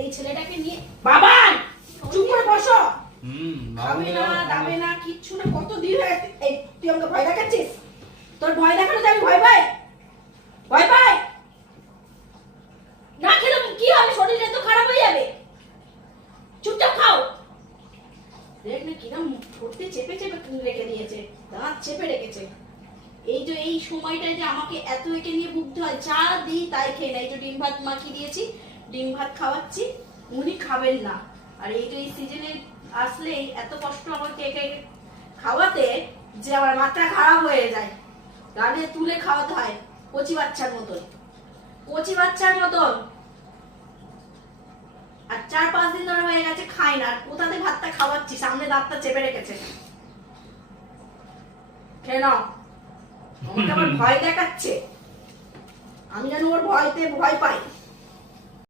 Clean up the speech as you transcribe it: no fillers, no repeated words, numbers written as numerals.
এই ছেলেটাকে নিয়ে বাবা চুপ করে বসো। খাবে না দাবে না কিচ্ছু না, কত দিন হয়ে গেছে। এই তুই আমাকে ভয় দেখাচ্ছিস? তোর ভয় দেখানোতে আমি ভয় পাই? ভয় পাই না? খেলে কি হবে? শরীরটা তো খারাপ হয়ে যাবে। চুপচাপ খাও। দেখ না কিরম ঠোঁটে চেপে চেপে রেখে দিয়েছে, দাঁত চেপে রেখেছে। এই যে এই সময়টায় যে আমাকে এত একে নিয়ে ভুগতে হয়, যা দিই তাই খেয়ে না। এই যে ডিম ভাত মাখিয়ে দিয়েছি, ডিম ভাত খাওয়াচ্ছি, উনি খাবেন না। আর এই যে এই সিজনে আসলেই এত কষ্ট আমাকে একে খাওয়াতে যে আমার মাথা খারাপ হয়ে যায়। গালে তুলে খাওয়াতে হয় কচি বাচ্চার মতন, কচি বাচ্চার মতন। আর 4-5 দিন ধরে হয়ে গেছে খাই না। আর কোথাতে ভাতটা খাওয়াচ্ছি, সামনে দাঁতটা চেপে রেখেছে। খেয়ে নাও। আমাকে আবার ভয় দেখাচ্ছে, আমি যেন ওর ভয়তে ভয় পাই।